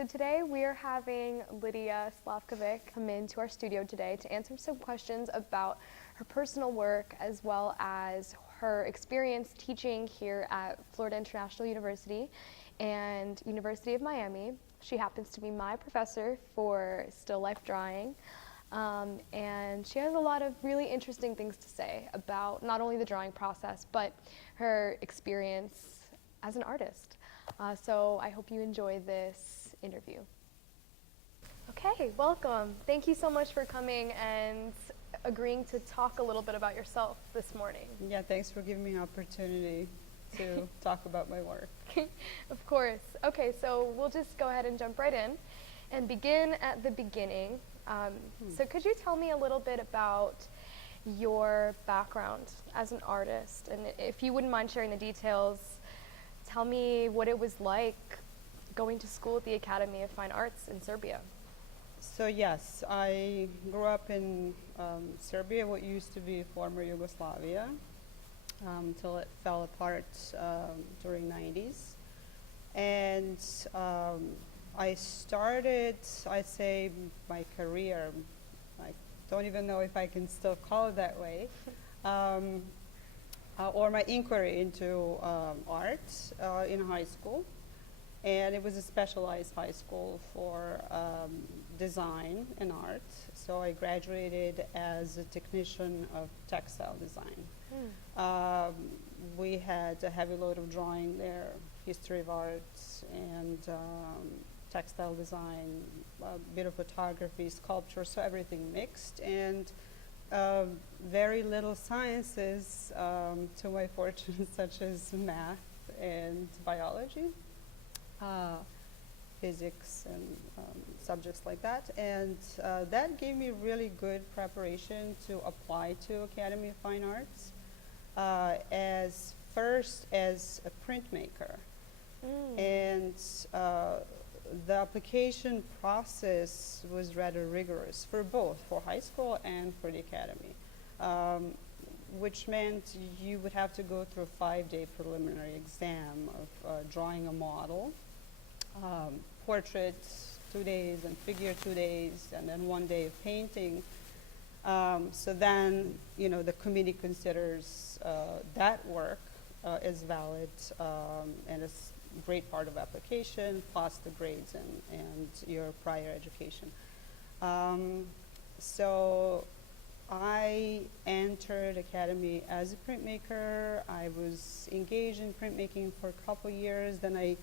So today we are having Lydia Slavovic come into our studio today to answer some questions about her personal work as well as her experience teaching here at Florida International University and University of Miami. She happens to be my professor for still life drawing. And she has a lot of really interesting things to say about not only the drawing process, but her experience as an artist. So I hope you enjoy this interview. Okay, welcome. Thank you so much for coming and agreeing to talk a little bit about yourself this morning. Yeah, thanks for giving me an opportunity to talk about my work. Of course. Okay, so we'll just go ahead and jump right in and begin at the beginning. So could you tell me a little bit about your background as an artist? And if you wouldn't mind sharing the details, tell me what it was like going to school at the Academy of Fine Arts in Serbia. So yes, I grew up in Serbia, what used to be former Yugoslavia, until it fell apart during 90s. And I started, I'd say, my career, I don't even know if I can still call it that way, or my inquiry into art in high school. And it was a specialized high school for design and art. So I graduated as a technician of textile design. We had a heavy load of drawing there, history of art and textile design, a bit of photography, sculpture, so everything mixed. And very little sciences to my fortune, such as math and biology, physics and subjects like that. And that gave me really good preparation to apply to Academy of Fine Arts as a printmaker. And the application process was rather rigorous for both, for high school and for the academy, which meant you would have to go through a 5-day preliminary exam of drawing a model, portrait 2 days, and figure 2 days, and then 1 day of painting. So then, the committee considers that work as valid and as great part of application, plus the grades and your prior education. So I entered Academy as a printmaker. I was engaged in printmaking for a couple years. Then I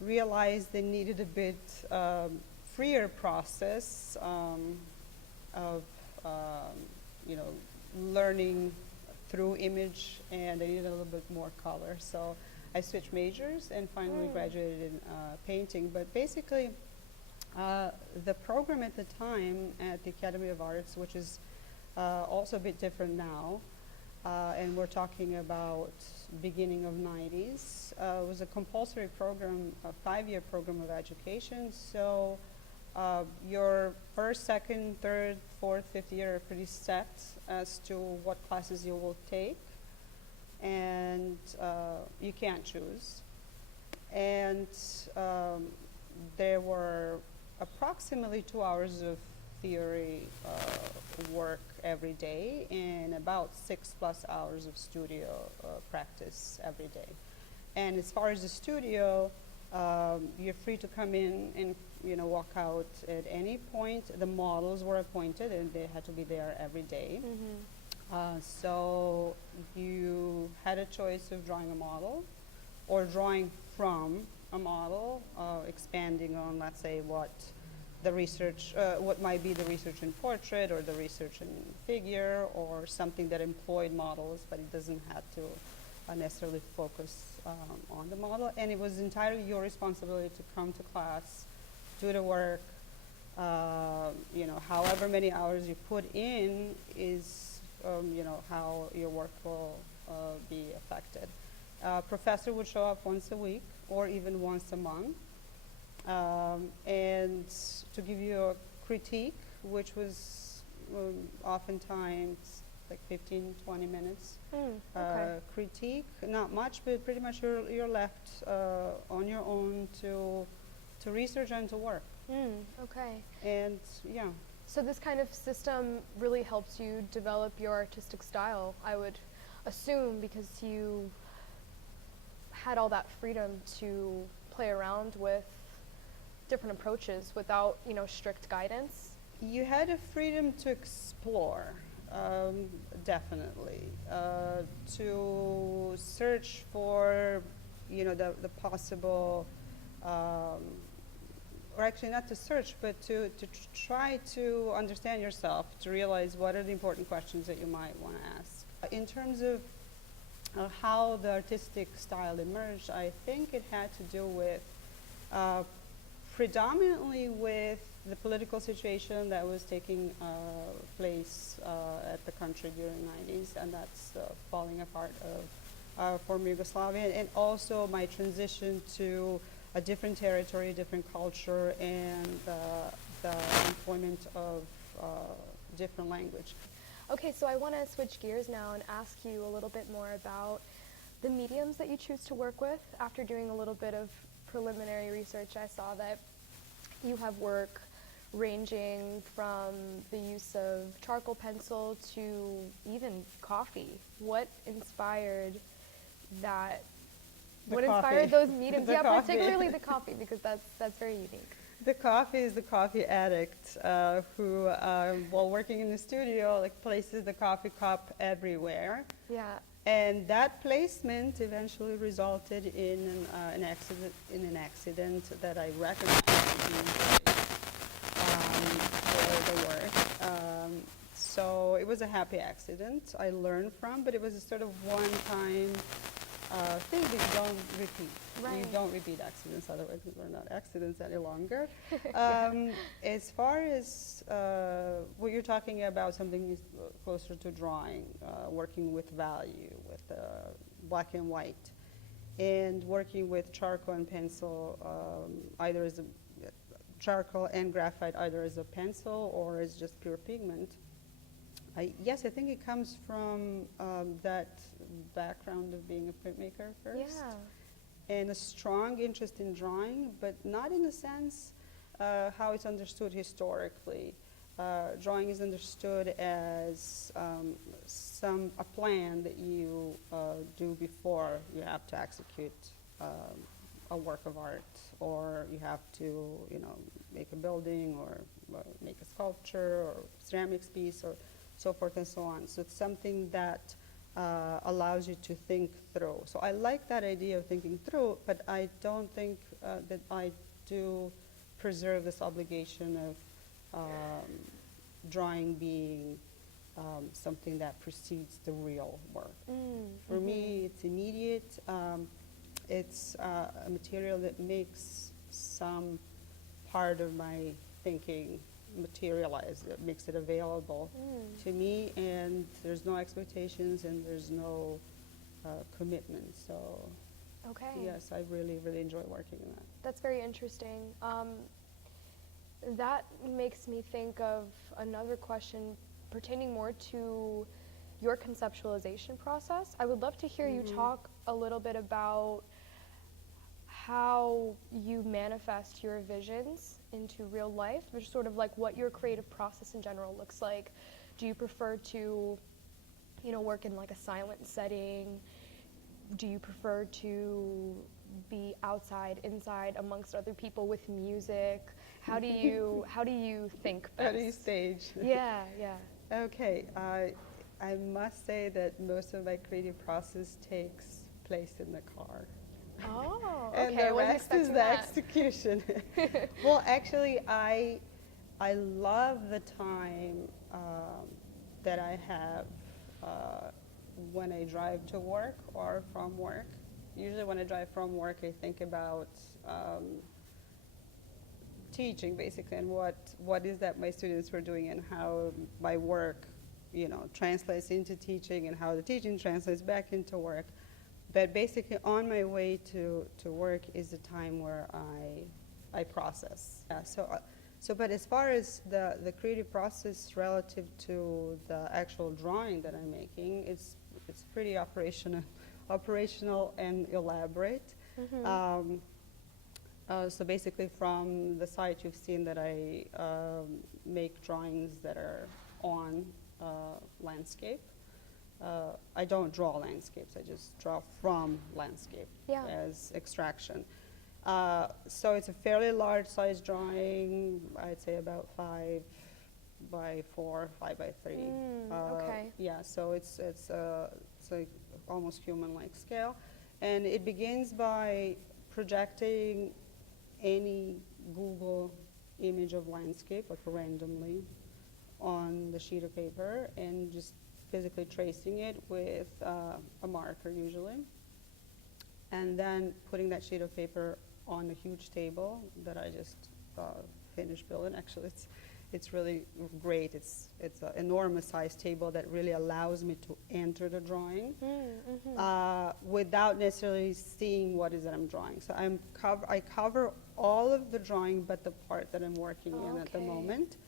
realized they needed a bit freer process of learning through image, and I needed a little bit more color. So I switched majors and finally graduated in painting. But basically, the program at the time at the Academy of Arts, which is also a bit different now, and we're talking about beginning of 90s, was a compulsory program, a 5-year program of education. So your first, second, third, fourth, fifth year are pretty set as to what classes you will take. And you can't choose. And there were approximately 2 hours of theory work every day and about 6+ hours of studio practice every day. And as far as the studio, you're free to come in and walk out at any point. The models were appointed and they had to be there every day. So you had a choice of drawing a model or drawing from a model, expanding on, let's say, what might be the research in portrait or the research in figure or something that employed models, but it doesn't have to necessarily focus on the model. And it was entirely your responsibility to come to class, do the work. However many hours you put in is how your work will be affected. Professor would show up once a week or even once a month, and to give you a critique, which was oftentimes like 15, 20 minutes. Critique, not much, but pretty much you're left on your own to to research and to work. Okay. And yeah. So this kind of system really helps you develop your artistic style, I would assume, because you had all that freedom to play around with different approaches without, strict guidance. You had a freedom to explore, definitely, to search for, the possible, or actually not to search, but to try to understand yourself, to realize what are the important questions that you might want to ask. In terms of how the artistic style emerged, I think it had to do with predominantly with the political situation that was taking place at the country during the 90s, and that's falling apart of former Yugoslavia, and also my transition to a different territory, different culture, and the employment of different language. Okay, so I want to switch gears now and ask you a little bit more about the mediums that you choose to work with. After doing a little bit of preliminary research, I saw that you have work ranging from the use of charcoal pencil to even coffee. What inspired that? What inspired those mediums? Yeah, coffee. Particularly the coffee, because that's very unique. The coffee is the coffee addict who, while working in the studio, places the coffee cup everywhere. Yeah. And that placement eventually resulted in an accident that I recognized for the work. So it was a happy accident I learned from, but it was a sort of one-time thing that you don't repeat. Right. You don't repeat accidents, otherwise they're not accidents any longer. As far as what you're talking about, something is closer to drawing, working with value, with black and white, and working with charcoal and pencil, either as a charcoal and graphite, either as a pencil or as just pure pigment. Yes, I think it comes from that background of being a printmaker first. Yeah. And a strong interest in drawing, but not in the sense how it's understood historically. Drawing is understood as a plan that you do before you have to execute a work of art, or you have to, make a building or make a sculpture or ceramics piece or so forth and so on. So it's something that allows you to think through. So I like that idea of thinking through, but I don't think that I do preserve this obligation of drawing being something that precedes the real work. For me, it's immediate. It's a material that makes some part of my thinking materialize, that makes it available to me, and there's no expectations and there's no commitment. So Okay. yes, I really, really enjoy working in that. That's very interesting. That makes me think of another question pertaining more to your conceptualization process. I would love to hear you talk a little bit about how you manifest your visions into real life, or sort of like what your creative process in general looks like. Do you prefer to, work in like a silent setting? Do you prefer to be outside, inside, amongst other people with music? How do you think best? How do you stage? Yeah. Okay, I must say that most of my creative process takes place in the car. Oh, And okay. the rest is the execution. Well, actually, I love the time that I have when I drive to work or from work. Usually when I drive from work, I think about teaching, basically, and what is that my students were doing, and how my work, translates into teaching, and how the teaching translates back into work. But basically, on my way to work is the time where I process. But as far as the creative process relative to the actual drawing that I'm making, it's pretty operational and elaborate. So basically, from the site you've seen that I make drawings that are on landscape. I don't draw landscapes. I just draw from landscape Yeah. as extraction. So it's a fairly large size drawing. I'd say about 5x4, 5x3. Okay. Yeah. So it's like almost human-like scale, and it begins by projecting any Google image of landscape, like randomly, on the sheet of paper, and just physically tracing it with a marker usually, and then putting that sheet of paper on a huge table that I just finished building. Actually, it's really great. It's an enormous size table that really allows me to enter the drawing without necessarily seeing what is that I'm drawing. So I cover all of the drawing but the part that I'm working in at the moment.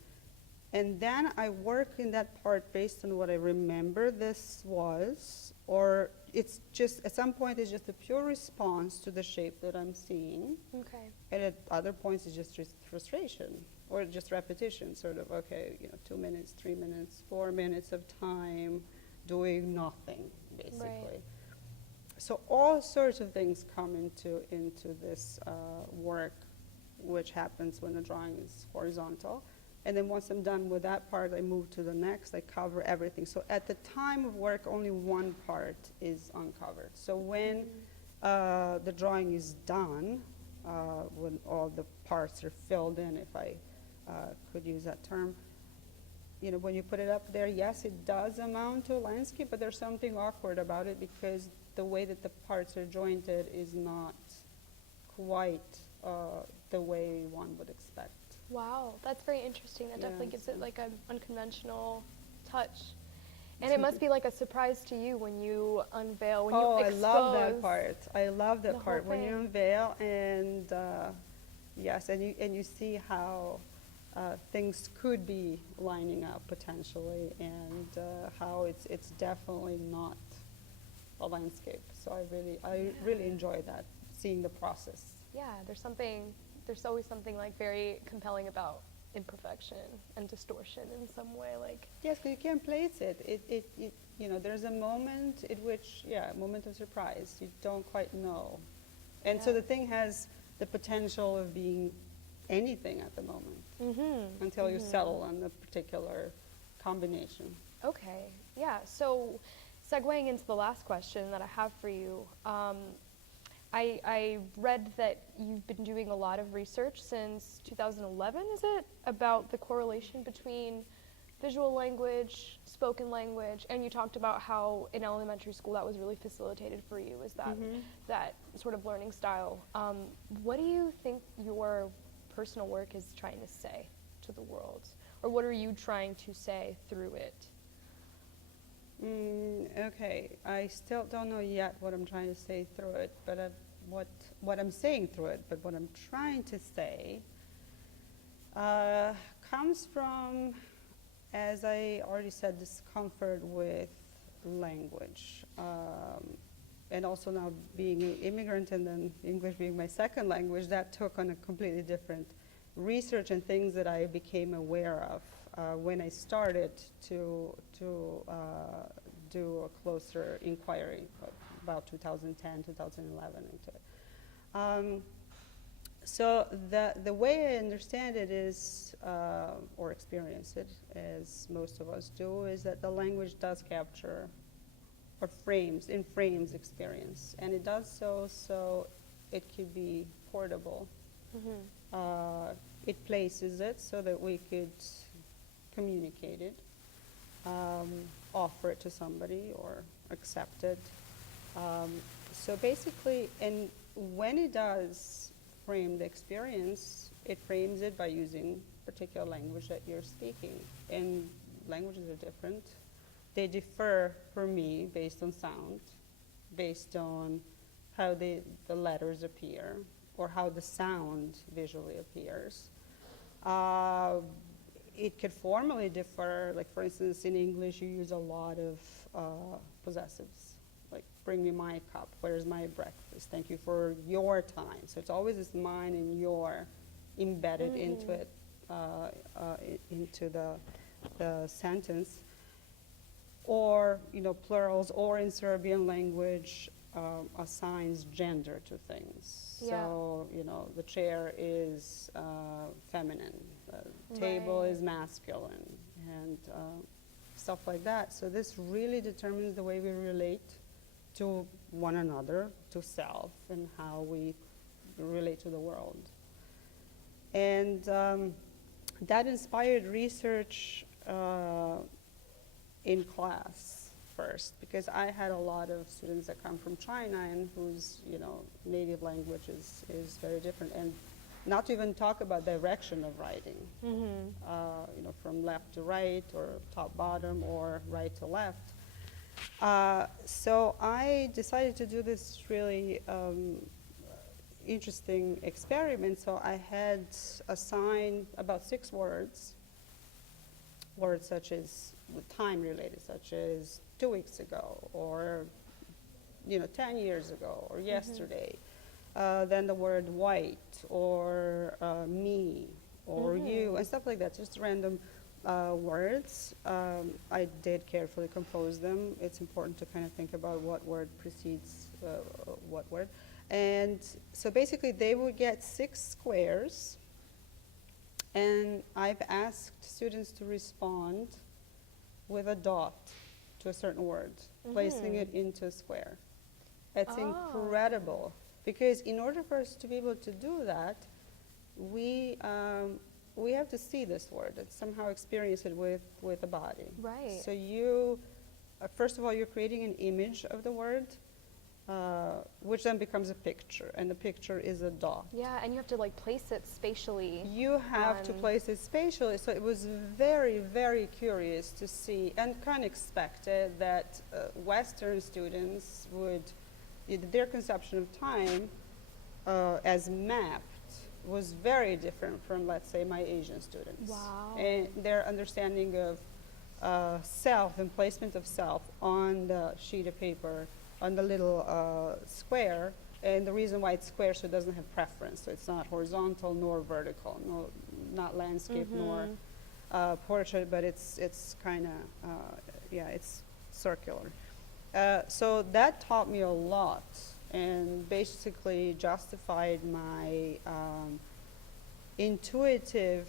And then I work in that part based on what I remember this was, or it's just, at some point it's just a pure response to the shape that I'm seeing. Okay. And at other points it's just frustration or just repetition, sort of, okay, 2 minutes, 3 minutes, 4 minutes of time doing nothing, basically. Right. So all sorts of things come into this work, which happens when the drawing is horizontal. And then once I'm done with that part, I move to the next. I cover everything. So at the time of work, only one part is uncovered. So when the drawing is done, when all the parts are filled in, if I could use that term, when you put it up there, yes, it does amount to a landscape, but there's something awkward about it because the way that the parts are jointed is not quite the way one would expect. Wow, that's very interesting. That definitely gives it like an unconventional touch. And it It's must be like a surprise to you when you unveil, when you expose. I love that part. I love that the part whole when you thing. unveil, and yes, and you see how things could be lining up potentially, and how it's definitely not a landscape. So I really enjoy that, seeing the process. Yeah, there's always something like very compelling about imperfection and distortion in some way, like. Yes, because you can't place it. There's a moment in which, a moment of surprise. You don't quite know. And so the thing has the potential of being anything at the moment until you settle on the particular combination. Okay, yeah. So segueing into the last question that I have for you, I read that you've been doing a lot of research since 2011, is it? About the correlation between visual language, spoken language, and you talked about how in elementary school that was really facilitated for you, is that sort of learning style. What do you think your personal work is trying to say to the world? Or what are you trying to say through it? Okay, I still don't know yet what I'm trying to say through it, but what I'm saying through it, but what I'm trying to say comes from, as I already said, discomfort with language. And also now being an immigrant and then English being my second language, that took on a completely different research and things that I became aware of when I started to do a closer inquiry about 2010, 2011 into it. So the way I understand it is, or experience it, as most of us do, is that the language does capture or frames experience, and it does so it could be portable. It places it so that we could communicate it, offer it to somebody or accept it. So basically, and when it does frame the experience, it frames it by using particular language that you're speaking. And languages are different. They differ for me based on sound, based on how the letters appear, or how the sound visually appears. It could formally differ, like for instance, in English you use a lot of possessives, like bring me my cup. Where's my breakfast? Thank you for your time. So it's always this mine and your embedded into it, into the sentence. Or, plurals, or in Serbian language, assigns gender to things. Yeah. So, the chair is feminine, the table is masculine, and stuff like that. So this really determines the way we relate to one another, to self, and how we relate to the world. And that inspired research in class first, because I had a lot of students that come from China and whose native language is very different, and not to even talk about direction of writing, from left to right, or top bottom, or right to left. So I decided to do this really interesting experiment. So I had assigned about 6 words such as time related, such as 2 weeks ago, or 10 years ago, or yesterday. Then the word white, or me, or you, and stuff like that, just random words. I did carefully compose them. It's important to kind of think about what word precedes what word. And so basically they would get 6 squares, and I've asked students to respond with a dot to a certain word, placing it into a square. It's incredible, because in order for us to be able to do that, we have to see this word and somehow experience it with the body. Right. So you, first of all, you're creating an image of the word, which then becomes a picture, and the picture is a dot. Yeah, and you have to place it spatially. You have to place it spatially. So it was very, very curious to see, and kind of expected that Western students would, their conception of time as mapped was very different from, let's say, my Asian students. Wow. And their understanding of self and placement of self on the sheet of paper, on the little square, and the reason why it's square, so it doesn't have preference, so it's not horizontal nor vertical, not landscape nor portrait, but it's kind of it's circular. So that taught me a lot, and basically justified my intuitive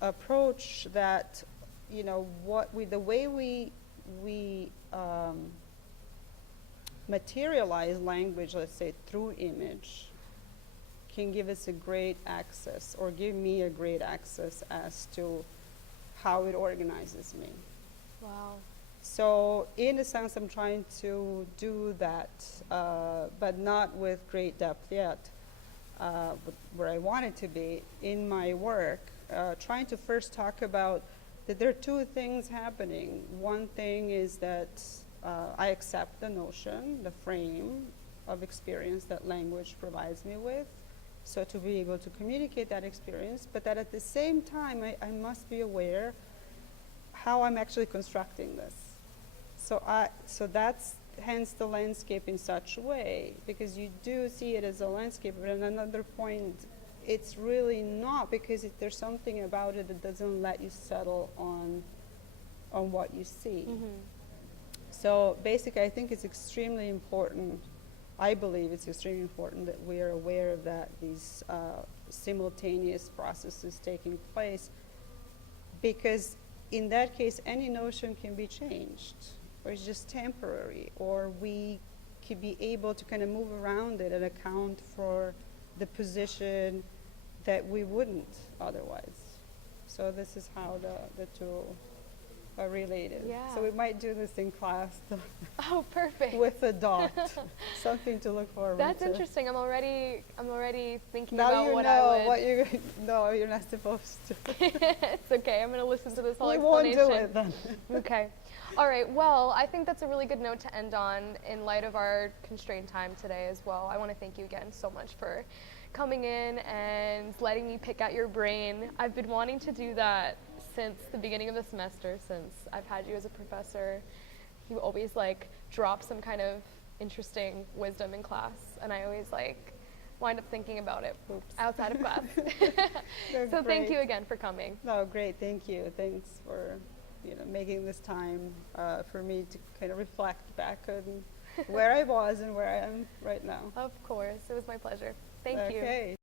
approach that the way we materialize language, let's say through image, can give us a great access, or give me a great access as to how it organizes me. Wow. So in a sense, I'm trying to do that, but not with great depth yet, where I want it to be in my work, trying to first talk about that there are 2 things happening. One thing is that I accept the notion, the frame of experience that language provides me with, so to be able to communicate that experience, but that at the same time I must be aware how I'm actually constructing this. So that's hence the landscape in such a way, because you do see it as a landscape, but at another point it's really not, because there's something about it that doesn't let you settle on what you see. So basically, I think it's extremely important, I believe it's extremely important that we are aware of that, these simultaneous processes taking place, because in that case, any notion can be changed, or it's just temporary, or we could be able to kind of move around it and account for the position that we wouldn't otherwise. So this is how the 2 are related. Yeah. So we might do this in class Oh, perfect. with a dot, something to look forward That's to. interesting. I'm already thinking Now about you what know I would. what you're. No, you're not supposed to. It's okay. I'm going to listen to this whole We won't explanation. do it then. Okay. All right. Well, I think that's a really good note to end on in light of our constrained time today as well. I want to thank you again so much for coming in and letting me pick at your brain. I've been wanting to do that since the beginning of the semester, since I've had you as a professor. You always drop some kind of interesting wisdom in class, and I always like wind up thinking about it Oops. outside of class. That's So thank great. you again for coming. No, great, thank you. Thanks for, making this time for me to kind of reflect back on where I was and where I am right now. Of course, it was my pleasure. Thank you. Okay.